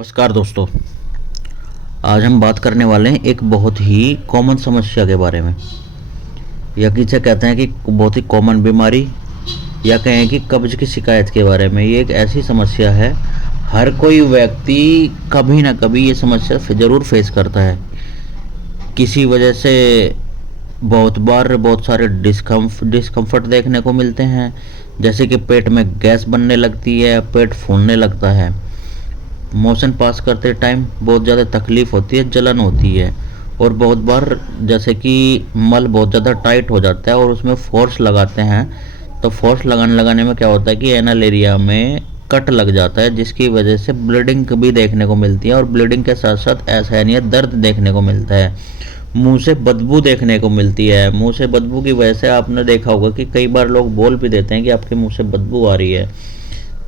नमस्कार दोस्तों। आज हम बात करने वाले हैं एक बहुत ही कॉमन समस्या के बारे में, या किसे कहते हैं कि बहुत ही कॉमन बीमारी, या कहें कि कब्ज की शिकायत के बारे में। ये एक ऐसी समस्या है, हर कोई व्यक्ति कभी ना कभी ये समस्या ज़रूर फेस करता है। किसी वजह से बहुत बार बहुत सारे डिस्कम्फर्ट देखने को मिलते हैं, जैसे कि पेट में गैस बनने लगती है, पेट फूलने लगता है, मोशन पास करते टाइम बहुत ज़्यादा तकलीफ़ होती है, जलन होती है, और बहुत बार जैसे कि मल बहुत ज़्यादा टाइट हो जाता है और उसमें फोर्स लगाते हैं, तो फोर्स लगाने में क्या होता है कि एनल एरिया में कट लग जाता है, जिसकी वजह से ब्लीडिंग भी देखने को मिलती है। और ब्लीडिंग के साथ साथ असहनीय दर्द देखने को मिलता है। मुंह से बदबू देखने को मिलती है। मुंह से बदबू की वजह से आपने देखा होगा कि कई बार लोग बोल भी देते हैं कि आपके मुंह से बदबू आ रही है।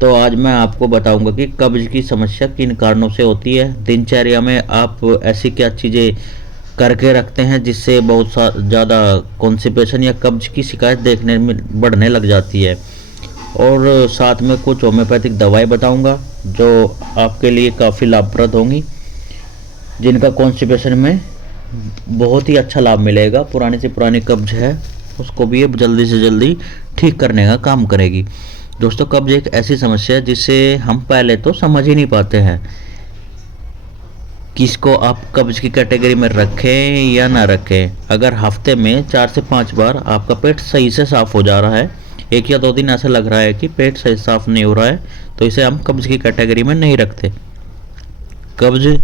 तो आज मैं आपको बताऊंगा कि कब्ज की समस्या किन कारणों से होती है। दिनचर्या में आप ऐसी क्या चीज़ें करके रखते हैं जिससे बहुत ज़्यादा कॉन्स्टिपेशन या कब्ज की शिकायत देखने में बढ़ने लग जाती है। और साथ में कुछ होम्योपैथिक दवाएं बताऊंगा जो आपके लिए काफ़ी लाभप्रद होंगी, जिनका कॉन्स्टिपेशन में बहुत ही अच्छा लाभ मिलेगा। पुरानी से पुरानी कब्ज है उसको भी ये जल्दी से जल्दी ठीक करने का काम करेगी। दोस्तों, कब्ज एक ऐसी समस्या है जिसे हम पहले तो समझ ही नहीं पाते हैं, किसको आप कब्ज की कैटेगरी में रखें या ना रखें। अगर हफ्ते में 4 से 5 बार आपका पेट सही से साफ़ हो जा रहा है, 1 या 2 दिन ऐसा लग रहा है कि पेट सही साफ़ नहीं हो रहा है, तो इसे हम कब्ज की कैटेगरी में नहीं रखते। कब्ज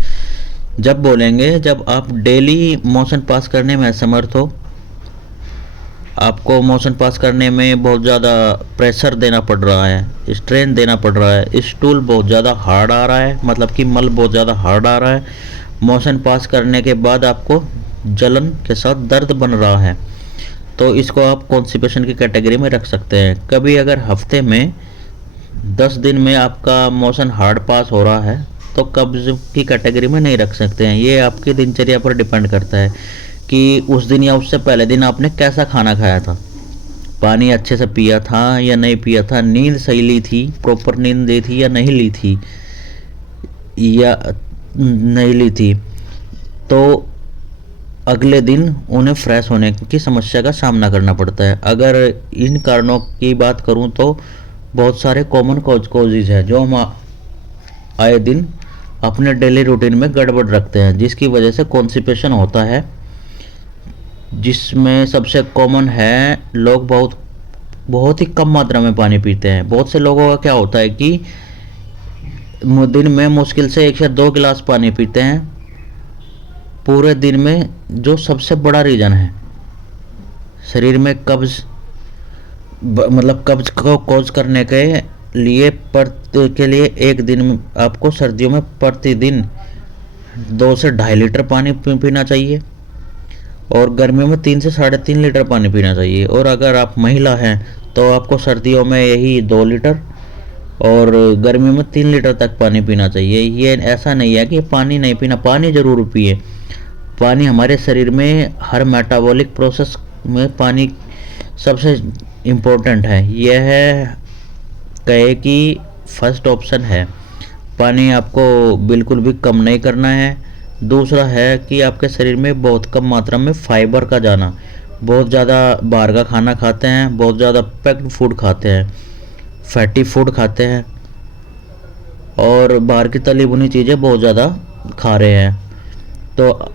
जब बोलेंगे जब आप डेली मोशन पास करने में असमर्थ हो, आपको मोशन पास करने में बहुत ज़्यादा प्रेशर देना पड़ रहा है, स्ट्रेन देना पड़ रहा है, स्टूल बहुत ज़्यादा हार्ड आ रहा है, मतलब कि मल बहुत ज़्यादा हार्ड आ रहा है, मोशन पास करने के बाद आपको जलन के साथ दर्द बन रहा है, तो इसको आप कॉन्स्टिपेशन की कैटेगरी में रख सकते हैं। कभी अगर हफ्ते में 10 दिन में आपका मोशन हार्ड पास हो रहा है तो कब्ज की कैटेगरी में नहीं रख सकते हैं। ये आपकी दिनचर्या पर डिपेंड करता है कि उस दिन या उससे पहले दिन आपने कैसा खाना खाया था, पानी अच्छे से पिया था या नहीं पिया था, नींद सही ली थी, प्रॉपर नींद ली थी या नहीं ली थी, या नहीं ली थी, तो अगले दिन उन्हें फ्रेश होने की समस्या का सामना करना पड़ता है। अगर इन कारणों की बात करूं तो बहुत सारे कॉमन कॉजेज हैं जो हम आए दिन अपने डेली रूटीन में गड़बड़ रखते हैं, जिसकी वजह से कॉन्स्टिपेशन होता है। जिसमें सबसे कॉमन है, लोग बहुत ही कम मात्रा में पानी पीते हैं। बहुत से लोगों का क्या होता है कि दिन में मुश्किल से 1 से 2 गिलास पानी पीते हैं पूरे दिन में, जो सबसे बड़ा रीज़न है शरीर में कब्ज मतलब कब्ज को कॉज करने के लिए एक दिन में आपको सर्दियों में प्रतिदिन 2 से 2.5 लीटर पानी पीना चाहिए, और गर्मियों में 3 से 3.5 लीटर पानी पीना चाहिए। और अगर आप महिला हैं तो आपको सर्दियों में यही 2 लीटर और गर्मियों में 3 लीटर तक पानी पीना चाहिए। ये ऐसा नहीं है कि पानी नहीं पीना, पानी ज़रूर पिए। पानी हमारे शरीर में हर मेटाबॉलिक प्रोसेस में पानी सबसे इम्पोर्टेंट है। यह कहे कि फर्स्ट ऑप्शन है। पानी आपको बिल्कुल भी कम नहीं करना है। दूसरा है कि आपके शरीर में बहुत कम मात्रा में फाइबर का जाना। बहुत ज़्यादा बाहर का खाना खाते हैं, बहुत ज़्यादा पैक्ड फूड खाते हैं, फैटी फूड खाते हैं, और बाहर की तली भुनी चीज़ें बहुत ज़्यादा खा रहे हैं, तो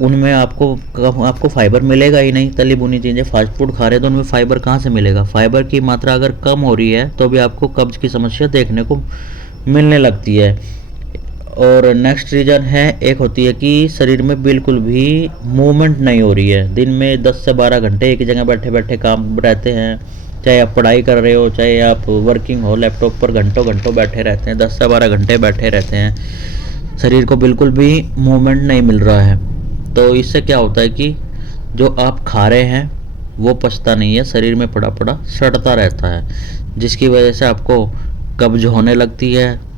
उनमें आपको फाइबर मिलेगा ही नहीं। तली भुनी चीज़ें फास्ट फूड खा रहे हैं तो उनमें फाइबर कहाँ से मिलेगा। फाइबर की मात्रा अगर कम हो रही है तो भी आपको कब्ज की समस्या देखने को मिलने लगती है। और नेक्स्ट रीज़न है, एक होती है कि शरीर में बिल्कुल भी मूवमेंट नहीं हो रही है। दिन में 10 से 12 घंटे एक जगह बैठे बैठे काम रहते हैं, चाहे आप पढ़ाई कर रहे हो, चाहे आप वर्किंग हो, लैपटॉप पर घंटों घंटों बैठे रहते हैं, 10 से 12 घंटे बैठे रहते हैं, शरीर को बिल्कुल भी मूवमेंट नहीं मिल रहा है। तो इससे क्या होता है कि जो आप खा रहे हैं वो पचता नहीं है, शरीर में पड़ा पड़ा सड़ता रहता है, जिसकी वजह से आपको कब्ज होने लगती है।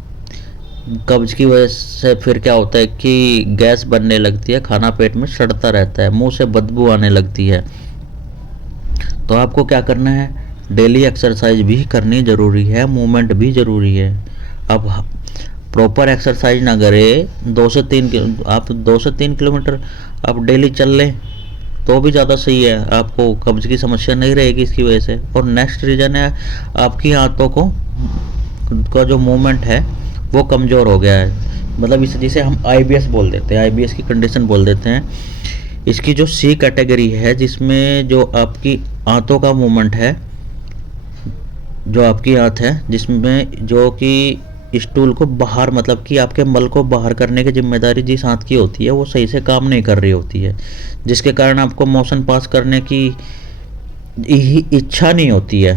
कब्ज की वजह से फिर क्या होता है कि गैस बनने लगती है, खाना पेट में सड़ता रहता है, मुंह से बदबू आने लगती है। तो आपको क्या करना है, डेली एक्सरसाइज भी करनी ज़रूरी है, मूवमेंट भी ज़रूरी है। अब प्रॉपर एक्सरसाइज ना करें, 2 से 3 किलोमीटर आप डेली चल लें तो भी ज़्यादा सही है, आपको कब्ज की समस्या नहीं रहेगी इसकी वजह से। और नेक्स्ट रीज़न है आपकी हाथों का जो मूवमेंट है वो कमज़ोर हो गया है, मतलब इसे जिसे हम आईबीएस बोल देते हैं, आईबीएस की कंडीशन बोल देते हैं। इसकी जो सी कैटेगरी है, जिसमें जो आपकी हाथों का मूवमेंट है, जो आपकी हाथ है जिसमें जो कि स्टूल को बाहर, मतलब कि आपके मल को बाहर करने की जिम्मेदारी जिस हाथ की होती है वो सही से काम नहीं कर रही होती है, जिसके कारण आपको मोशन पास करने की इच्छा नहीं होती है।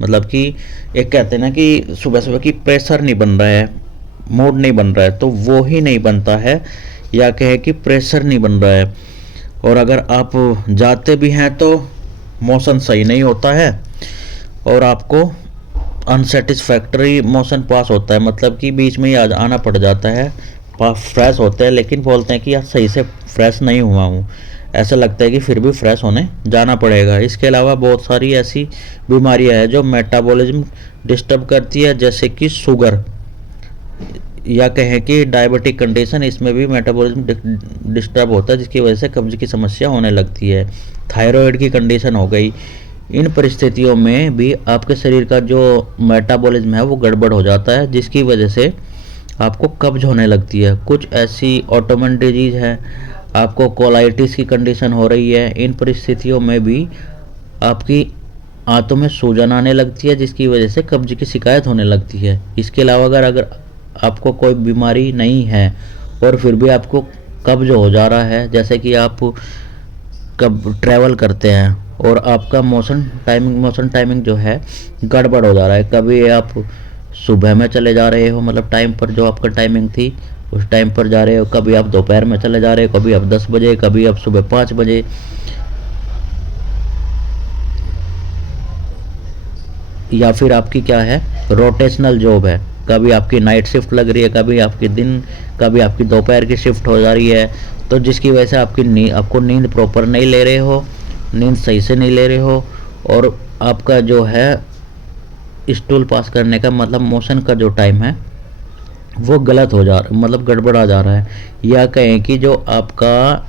मतलब कि एक कहते हैं ना कि सुबह सुबह की प्रेशर नहीं बन रहा है, मूड नहीं बन रहा है, तो वो ही नहीं बनता है, या कहे कि प्रेशर नहीं बन रहा है। और अगर आप जाते भी हैं तो मोशन सही नहीं होता है और आपको अनसेटिस्फैक्टरी मोशन पास होता है, मतलब कि बीच में ही आना पड़ जाता है। फ्रेश होते हैं लेकिन बोलते हैं कि यार सही से फ्रेश नहीं हुआ हूँ, ऐसा लगता है कि फिर भी फ्रेश होने जाना पड़ेगा। इसके अलावा बहुत सारी ऐसी बीमारियां हैं जो मेटाबॉलिज्म डिस्टर्ब करती है, जैसे कि शुगर या कहें कि डायबिटिक कंडीशन, इसमें भी मेटाबॉलिज्म डिस्टर्ब होता है जिसकी वजह से कब्ज की समस्या होने लगती है। थायराइड की कंडीशन हो गई, इन परिस्थितियों में भी आपके शरीर का जो मेटाबॉलिज्म है वो गड़बड़ हो जाता है, जिसकी वजह से आपको कब्ज होने लगती है। कुछ ऐसी ऑटोइम्यून डिजीज है, आपको कोलाइटिस की कंडीशन हो रही है, इन परिस्थितियों में भी आपकी आंतों में सूजन आने लगती है जिसकी वजह से कब्ज की शिकायत होने लगती है। इसके अलावा अगर आपको कोई बीमारी नहीं है और फिर भी आपको कब्ज हो जा रहा है, जैसे कि आप कब ट्रैवल करते हैं और आपका मोशन टाइमिंग जो है गड़बड़ हो जा रहा है, कभी आप सुबह में चले जा रहे हो, मतलब टाइम पर जो आपका टाइमिंग थी उस टाइम पर जा रहे हो, कभी आप दोपहर में चले जा रहे हो, कभी आप 10 बजे, कभी आप सुबह 5 बजे, या फिर आपकी क्या है रोटेशनल जॉब है, कभी आपकी नाइट शिफ्ट लग रही है, कभी आपकी दिन, कभी आपकी दोपहर की शिफ्ट हो जा रही है, तो जिसकी वजह से आपको नींद प्रॉपर नहीं ले रहे हो, नींद सही से नहीं ले रहे हो, और आपका जो है स्टूल पास करने का मतलब मोशन का जो टाइम है वो गलत हो जा रहा, मतलब गड़बड़ा जा रहा है, या कहें कि जो आपका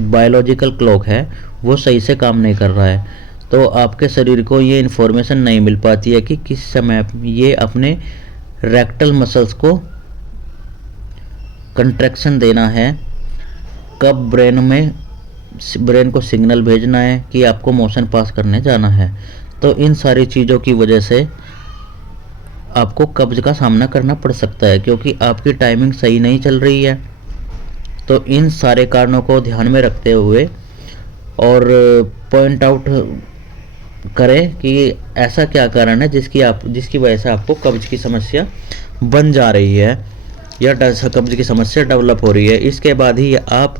बायोलॉजिकल क्लॉक है वो सही से काम नहीं कर रहा है। तो आपके शरीर को ये इन्फॉर्मेशन नहीं मिल पाती है कि किस समय ये अपने रेक्टल मसल्स को कंट्रैक्शन देना है, कब ब्रेन को सिग्नल भेजना है कि आपको मोशन पास करने जाना है। तो इन सारी चीज़ों की वजह से आपको कब्ज का सामना करना पड़ सकता है, क्योंकि आपकी टाइमिंग सही नहीं चल रही है। तो इन सारे कारणों को ध्यान में रखते हुए और पॉइंट आउट करें कि ऐसा क्या कारण है जिसकी वजह से आपको कब्ज की समस्या बन जा रही है या कब्ज की समस्या डेवलप हो रही है। इसके बाद ही आप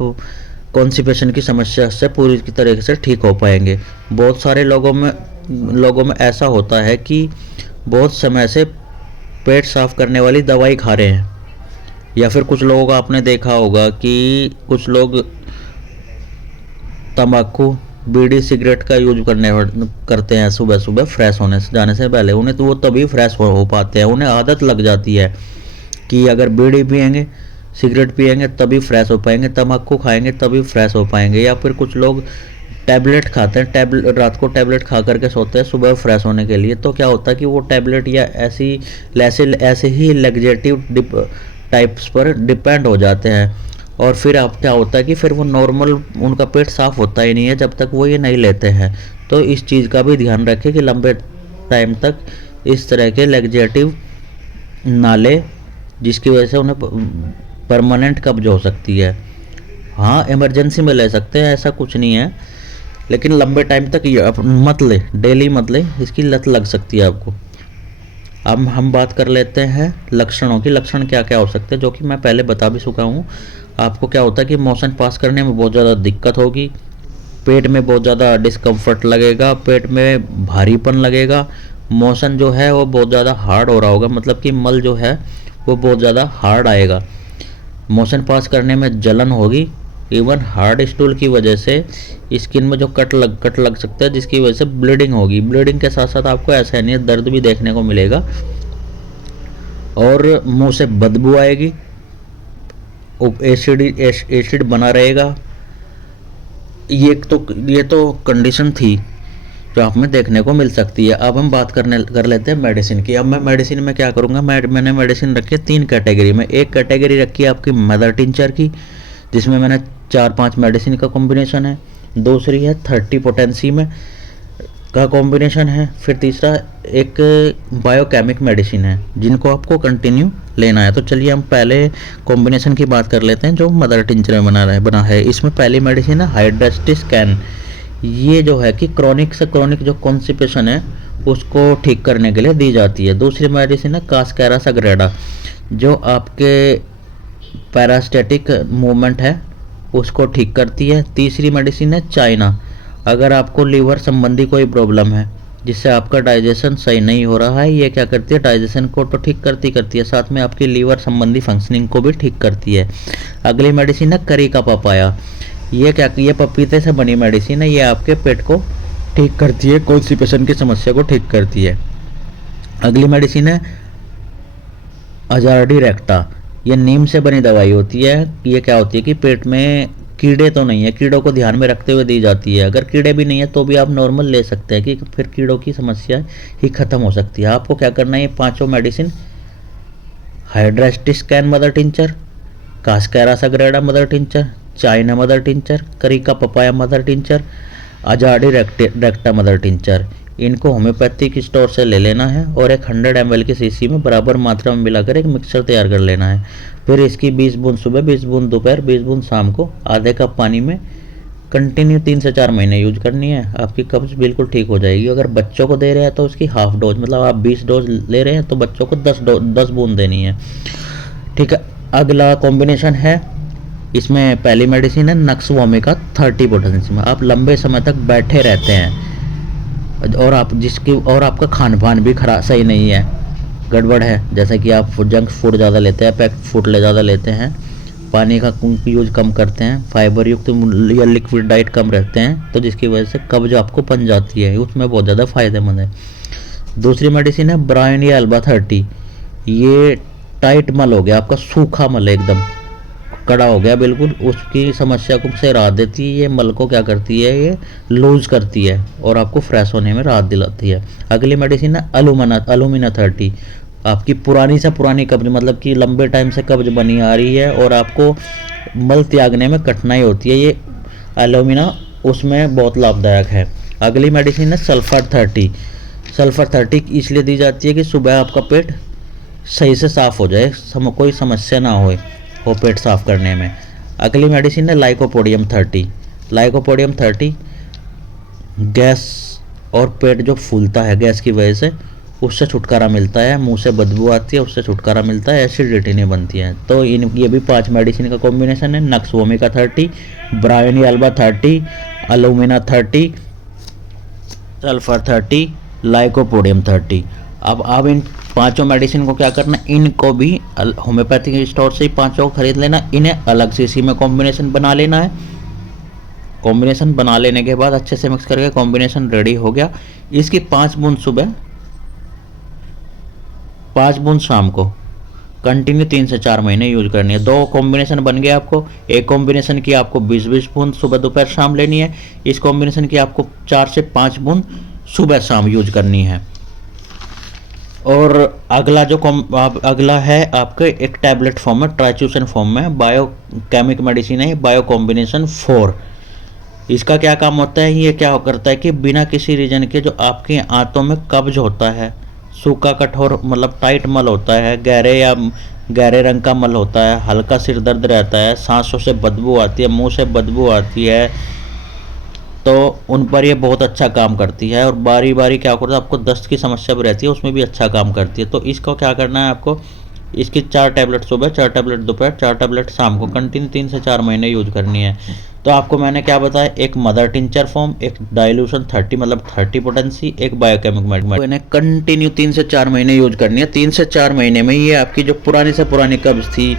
कॉन्स्टिपेशन की समस्या से पूरी तरीके से ठीक हो पाएंगे। बहुत सारे लोगों में ऐसा होता है कि बहुत समय से पेट साफ करने वाली दवाई खा रहे हैं, या फिर कुछ लोगों का आपने देखा होगा कि कुछ लोग तंबाकू, बीड़ी, सिगरेट का यूज करते हैं सुबह सुबह फ्रेश होने से जाने से पहले। उन्हें तो वो तभी फ्रेश हो पाते हैं, उन्हें आदत लग जाती है कि अगर बीड़ी पियेंगे, सिगरेट पियेंगे तभी फ्रेश हो पाएंगे, तंबाकू खाएंगे तभी फ्रेश हो पाएंगे। या फिर कुछ लोग टैबलेट खाते हैं, रात को टैबलेट खा करके सोते हैं सुबह फ्रेश होने के लिए। तो क्या होता है कि वो टैबलेट या ऐसे ही लग्जेटिव टाइप्स पर डिपेंड हो जाते हैं, और फिर अब क्या होता है कि फिर वो नॉर्मल उनका पेट साफ होता ही नहीं है जब तक वो ये नहीं लेते हैं। तो इस चीज़ का भी ध्यान रखें कि लंबे टाइम तक इस तरह के लग्जेटिव ना ले, जिसकी वजह से उन्हें परमानेंट कब्ज हो सकती है। हाँ, इमरजेंसी में ले सकते हैं, ऐसा कुछ नहीं है, लेकिन लंबे टाइम तक ये मत ले, डेली मत ले, इसकी लत लग सकती है आपको। अब हम बात कर लेते हैं लक्षणों की। लक्षण क्या क्या हो सकते हैं, जो कि मैं पहले बता भी चुका हूँ। आपको क्या होता है कि मोशन पास करने में बहुत ज़्यादा दिक्कत होगी, पेट में बहुत ज़्यादा डिस्कम्फर्ट लगेगा, पेट में भारीपन लगेगा, मोशन जो है वो बहुत ज़्यादा हार्ड हो रहा होगा, मतलब कि मल जो है वो बहुत ज़्यादा हार्ड आएगा, मोशन पास करने में जलन होगी, इवन हार्ड स्टूल की वजह से स्किन में जो कट लग सकता है, जिसकी वजह से ब्लीडिंग होगी। ब्लीडिंग के साथ साथ आपको असहनीय दर्द भी देखने को मिलेगा। और मुंह से बदबू आएगी, एसिड बना रहेगा। ये तो कंडीशन थी जो आप में देखने को मिल सकती है। अब हम बात कर लेते हैं मेडिसिन की। अब मैं मेडिसिन में क्या करूँगा, मैंने मेडिसिन रखी है 3 कैटेगरी में। एक कैटेगरी रखी है आपकी मदर टिंचर की, जिसमें मैंने 4-5 मेडिसिन का कॉम्बिनेशन है। दूसरी है 30 पोटेंसी में का कॉम्बिनेशन है। फिर तीसरा एक बायोकेमिक मेडिसिन है, जिनको आपको कंटिन्यू लेना है। तो चलिए हम पहले कॉम्बिनेशन की बात कर लेते हैं जो मदर टिंचर में बना है। इसमें पहली मेडिसिन है हाइड्रेस्टिस्कैन। ये जो है कि क्रोनिक से क्रोनिक जो कॉन्स्टिपेशन है उसको ठीक करने के लिए दी जाती है। दूसरी मेडिसिन है कास्केरा सग्रेडा, जो आपके पैरास्टेटिक मूवमेंट है उसको ठीक करती है। तीसरी मेडिसिन है चाइना। अगर आपको लीवर संबंधी कोई प्रॉब्लम है जिससे आपका डाइजेशन सही नहीं हो रहा है, ये क्या करती है, डाइजेशन को तो ठीक करती है, साथ में आपकी लीवर संबंधी फंक्शनिंग को भी ठीक करती है। अगली मेडिसिन है करी का पपाया। ये पपीते से बनी मेडिसिन है। ये आपके पेट को ठीक करती है, कॉन्स्टिपेशन की समस्या को ठीक करती है। अगली मेडिसिन है अजार्डी रेक्टा। ये नीम से बनी दवाई होती है। ये क्या होती है कि पेट में कीड़े तो नहीं है, कीड़ों को ध्यान में रखते हुए दी जाती है। अगर कीड़े भी नहीं है तो भी आप नॉर्मल ले सकते हैं, कि फिर कीड़ों की समस्या ही खत्म हो सकती है। आपको क्या करना है, ये पांचों मेडिसिन हाइड्रेस्टिस्कैन mother tincture, cascara sagrada mother tincture, china mother tincture, carica papaya mother tincture, azadirachta mother tincture, इनको होम्योपैथिक स्टोर से ले लेना है और एक 100 ml की शीशी में बराबर मात्रा में मिलाकर एक मिक्सर तैयार कर लेना है। फिर इसकी 20 बूंद सुबह, 20 बूंद दोपहर, 20 बूंद शाम को आधे कप पानी में कंटिन्यू 3 से 4 महीने यूज करनी है। आपकी कब्ज बिल्कुल ठीक हो जाएगी। अगर बच्चों को दे रहे हैं तो उसकी हाफ डोज, मतलब आप 20 डोज ले रहे हैं तो बच्चों को 10 बूंद देनी है। ठीक है। अगला कॉम्बिनेशन है, इसमें पहली मेडिसिन है नक्सवोमिका 30 पोटेंसी में। आप लंबे समय तक बैठे रहते हैं और आपका खान पान भी सही नहीं है, गड़बड़ है, जैसे कि आप जंक फूड ज़्यादा लेते हैं, पैक्ड फूड ज़्यादा लेते हैं, पानी का यूज कम करते हैं, फाइबर युक्त या लिक्विड डाइट कम रखते हैं, तो जिसकी वजह से कब्ज आपको बन जाती है, उसमें बहुत ज़्यादा फायदेमंद है। दूसरी मेडिसिन है ब्रायोनिया अल्बा 30। ये टाइट मल हो गया आपका, सूखा मल एकदम कड़ा हो गया बिल्कुल, उसकी समस्या को से राहत देती है। ये मल को क्या करती है, ये लूज करती है और आपको फ्रेश होने में राहत दिलाती है। अगली मेडिसिन है अलुमिना 30। आपकी पुरानी से पुरानी कब्ज, मतलब कि लंबे टाइम से कब्ज बनी आ रही है और आपको मल त्यागने में कठिनाई होती है, ये एलुमिना उसमें बहुत लाभदायक है। अगली मेडिसिन है सल्फर 30। सल्फर 30 इसलिए दी जाती है कि सुबह आपका पेट सही से साफ हो जाए, कोई समस्या ना हो पेट साफ करने में। अगली मेडिसिन है लाइकोपोडियम 30। लाइकोपोडियम 30 गैस और पेट जो फूलता है गैस की वजह से, उससे छुटकारा मिलता है, मुंह से बदबू आती है उससे छुटकारा मिलता है, एसिडिटी नहीं बनती है। तो ये भी 5 मेडिसिन का कॉम्बिनेशन है, nux vomica 30, bryonia alba 30, अलुमिना 30, sulphur 30, lycopodium 30। अब आप इन पांचों मेडिसिन को क्या करना है, इनको भी होम्योपैथिक स्टोर से ही पांचों को खरीद लेना, इन्हें अलग शीशी में कॉम्बिनेशन बना लेना है। कॉम्बिनेशन बना लेने के बाद अच्छे से मिक्स करके कॉम्बिनेशन रेडी हो गया। इसकी 5 बूंद सुबह, 5 बूंद शाम को कंटिन्यू 3 से 4 महीने यूज करनी है। 2 कॉम्बिनेशन बन गया आपको। एक कॉम्बिनेशन की आपको 20-20 बूंद सुबह दोपहर शाम लेनी है। इस कॉम्बिनेशन की आपको 4 से 5 बूंद सुबह शाम यूज करनी है। और अगला है आपके एक टैबलेट फॉर्म में, ट्राइच्यूसन फॉर्म में, बायोकेमिक मेडिसिन है, बायो कॉम्बिनेशन 4। इसका क्या काम होता है, ये क्या करता है कि बिना किसी रीजन के जो आपके आंतों में कब्ज होता है, सूखा कठोर मतलब टाइट मल होता है, गहरे रंग का मल होता है, हल्का सिर दर्द रहता है, सांसों से बदबू आती है, मुंह से बदबू आती है, तो उन पर ये बहुत अच्छा काम करती है। और बारी बारी क्या करता है, आपको दस्त की समस्या भी रहती है उसमें भी अच्छा काम करती है। तो इसको क्या करना है आपको, इसकी 4 टैबलेट सुबह, 4 टैबलेट दोपहर, 4 टैबलेट शाम को कंटिन्यू 3 से 4 महीने यूज करनी है। तो आपको मैंने क्या बताया, एक मदर टिंचर फॉर्म, एक डाइल्यूशन 30 मतलब 30 पोटेंसी, एक बायोकेमिक। तो इन्हें कंटिन्यू 3 से 4 महीने यूज करनी है। 3 से 4 महीने में ये आपकी जो पुरानी से पुरानी कब्ज थी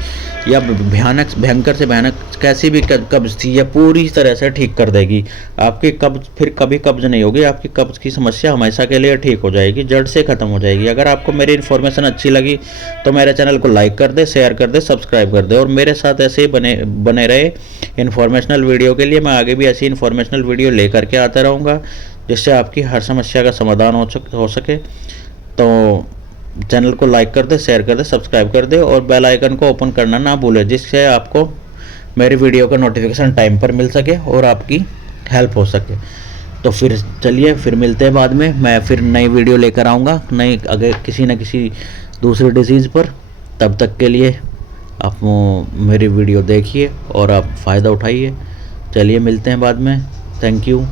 या भयंकर से भयानक कैसी भी कब्ज थी, या पूरी तरह से ठीक कर देगी। आपकी कब्ज फिर कभी कब्ज नहीं होगी, आपकी कब्ज की समस्या हमेशा के लिए ठीक हो जाएगी, जड़ से ख़त्म हो जाएगी। अगर आपको मेरी इन्फॉर्मेशन अच्छी लगी तो मेरे चैनल को लाइक कर दे, शेयर कर दे, सब्सक्राइब कर दे, और मेरे साथ ऐसे ही बने रहे इन्फॉर्मेशनल वीडियो के लिए। मैं आगे भी ऐसी इन्फॉर्मेशनल वीडियो लेकर के आता रहूँगा, जिससे आपकी हर समस्या का समाधान हो सके। तो चैनल को लाइक कर दे, शेयर कर दे, सब्सक्राइब कर दे, और बेल आइकन को ओपन करना ना भूले, जिससे आपको मेरी वीडियो का नोटिफिकेशन टाइम पर मिल सके और आपकी हेल्प हो सके। तो फिर चलिए, फिर मिलते हैं बाद में। मैं फिर नई वीडियो लेकर आऊँगा, नई अगर किसी न किसी दूसरी डिजीज़ पर। तब तक के लिए आप मेरी वीडियो देखिए और आप फ़ायदा उठाइए। चलिए मिलते हैं बाद में। Thank you.